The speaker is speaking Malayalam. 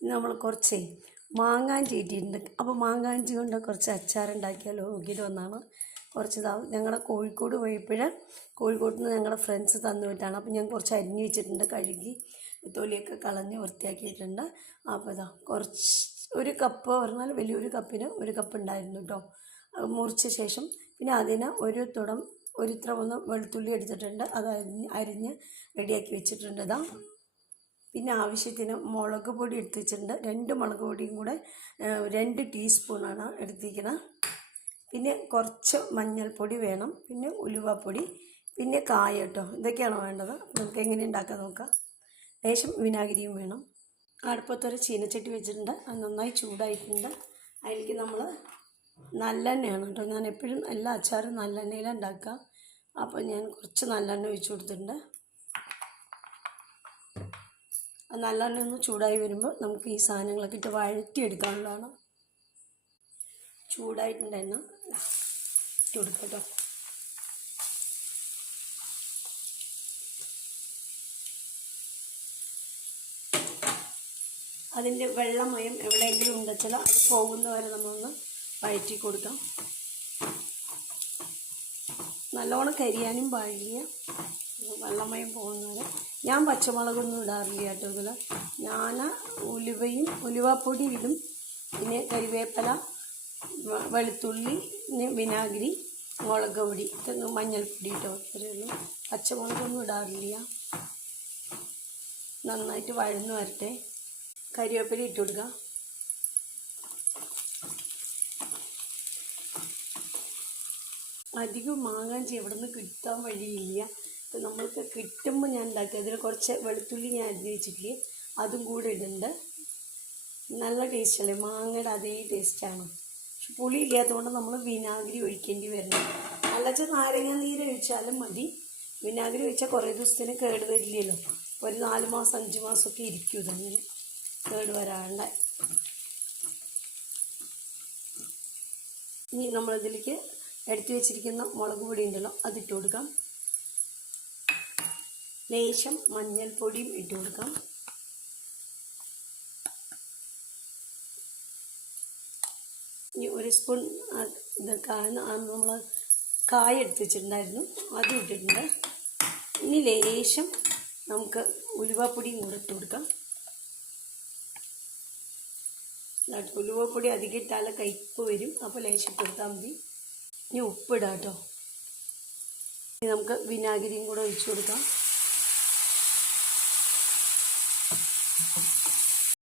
നമ്മൾ കുറച്ചേ മാങ്ങാഞ്ചി ഇട്ടിട്ടുണ്ട്. അപ്പോൾ മാങ്ങാഞ്ചി കൊണ്ട് കുറച്ച് അച്ചാറുണ്ടാക്കിയാലോ നോക്കിയിട്ട് വന്നാണ്. കുറച്ച് ഞങ്ങളുടെ കോഴിക്കോട് പോയപ്പോൾ കോഴിക്കോട് നിന്ന് ഞങ്ങളുടെ ഫ്രണ്ട്സ് തന്നു വിട്ടാണ്. അപ്പോൾ ഞാൻ കുറച്ച് അരിഞ്ഞ് വെച്ചിട്ടുണ്ട്, കഴുകി തൊലിയൊക്കെ കളഞ്ഞ് വൃത്തിയാക്കിയിട്ടുണ്ട്. അപ്പോൾ ഇതാ കുറച്ച് ഒരു കപ്പ് പറഞ്ഞാൽ വലിയൊരു കപ്പിന് ഒരു കപ്പ് ഉണ്ടായിരുന്നു കേട്ടോ. മുറിച്ച ശേഷം പിന്നെ അതിന് ഒരു ഇത്ര ഒന്ന് വെളുത്തുള്ളി എടുത്തിട്ടുണ്ട്, അത് അരിഞ്ഞ് റെഡിയാക്കി വെച്ചിട്ടുണ്ട്. ഇതാ പിന്നെ ആവശ്യത്തിന് മുളക് പൊടി എടുത്ത് വെച്ചിട്ടുണ്ട്. 2 മുളക് പൊടിയും കൂടെ 2 ടീസ്പൂണാണ് എടുത്തിരിക്കുന്നത്. പിന്നെ കുറച്ച് മഞ്ഞൾപ്പൊടി വേണം, പിന്നെ ഉലുവപ്പൊടി, പിന്നെ കായ കേട്ടോ. ഇതൊക്കെയാണ് വേണ്ടത്. നമുക്ക് എങ്ങനെ ഉണ്ടാക്കാൻ നോക്കാം. ലേശം വിനാഗിരിയും വേണം. അടുപ്പത്തൊരു ചീനച്ചട്ടി വെച്ചിട്ടുണ്ട്, അത് നന്നായി ചൂടായിട്ടുണ്ട്. അതിലേക്ക് നമ്മൾ നല്ലെണ്ണയാണ് കേട്ടോ. ഞാൻ എപ്പോഴും എല്ലാ അച്ചാറും നല്ലെണ്ണയിലാണ് ഉണ്ടാക്കുക. അപ്പോൾ ഞാൻ കുറച്ച് നല്ലെണ്ണ ഒഴിച്ചു കൊടുത്തിട്ടുണ്ട്. നല്ലെണ്ണ ഒന്ന് ചൂടായി വരുമ്പോൾ നമുക്ക് ഈ സാധനങ്ങളൊക്കെ ഇട്ട് വഴറ്റിയെടുക്കാനുള്ളതാണ്. ചൂടായിട്ടുണ്ട് എണ്ണ ഇട്ട് കൊടുക്കാം കേട്ടോ. അതിൻ്റെ വെള്ളമയം എവിടെയെങ്കിലും ഉണ്ടെച്ചാൽ അത് പോകുന്നവരെ നമ്മളൊന്ന് വഴറ്റി കൊടുക്കാം. നല്ലോണം കരിയാനും പാടില്ല, വെള്ളമയം പോകുന്നവരെ. ഞാൻ പച്ചമുളകൊന്നും ഇടാറില്ല കേട്ടോ ഇതിൽ. ഞാൻ ഉലുവപ്പൊടി ഇടും, പിന്നെ കരിവേപ്പില, വെളുത്തുള്ളി, പിന്നെ വിനാഗിരി, മുളക് പൊടി, മഞ്ഞൾപ്പൊടി കേട്ടോ. അത്രയുള്ളൂ. പച്ചമുളകൊന്നും ഇടാറില്ല. നന്നായിട്ട് വഴന്ന് വരട്ടെ. കരിവേപ്പില ഇട്ട് കൊടുക്കുക. അധികം മാങ്ങാഞ്ചി എവിടെ നിന്ന് കിട്ടാൻ വഴിയില്ല. അപ്പോൾ നമ്മൾക്ക് കിട്ടുമ്പോൾ ഞാൻ ഉണ്ടാക്കി. അതിൽ കുറച്ച് വെളുത്തുള്ളി ഞാൻ അരിഞ്ഞ് വെച്ചിട്ടില്ലേ, അതും കൂടെ ഇടുന്നുണ്ട്. നല്ല ടേസ്റ്റല്ലേ, മാങ്ങയുടെ അതേ ടേസ്റ്റാണ്. പക്ഷെ പുളി ഇല്ലാത്തതുകൊണ്ട് നമ്മൾ വിനാഗിരി ഒഴിക്കേണ്ടി വരണം. അല്ലച്ചാൽ നാരങ്ങ നീര് ഒഴിച്ചാലും മതി. വിനാഗിരി ഒഴിച്ചാൽ കുറേ ദിവസത്തിന് കേട് വരില്ലല്ലോ. ഒരു 4 മാസം 5 മാസമൊക്കെ ഇരിക്കും ഇതങ്ങനെ, കേട് വരാണ്ട്. ഇനി നമ്മളിതിലേക്ക് എടുത്തു വെച്ചിരിക്കുന്ന മുളക് പൊടി ഉണ്ടല്ലോ, അതിട്ട് കൊടുക്കാം. ലേശം മഞ്ഞൾപ്പൊടിയും ഇട്ട് കൊടുക്കാം. ഇനി 1 സ്പൂൺ ഇതൊക്കെ നമ്മൾ കായ എടുത്ത് വെച്ചിട്ടുണ്ടായിരുന്നു, അതും ഇട്ടിട്ടുണ്ട്. ഇനി ലേശം നമുക്ക് ഉലുവപ്പൊടിയും കൂടെ ഇട്ട് കൊടുക്കാം. ഉലുവപ്പൊടി അധികം ഇട്ടാൽ കയ്പ്പ് വരും, അപ്പോൾ ലേശം കൊടുത്താൽ മതി. ഇനി ഉപ്പിടാം കേട്ടോ. ഇനി നമുക്ക് വിനാഗിരിയും കൂടെ ഒഴിച്ചു കൊടുക്കാം.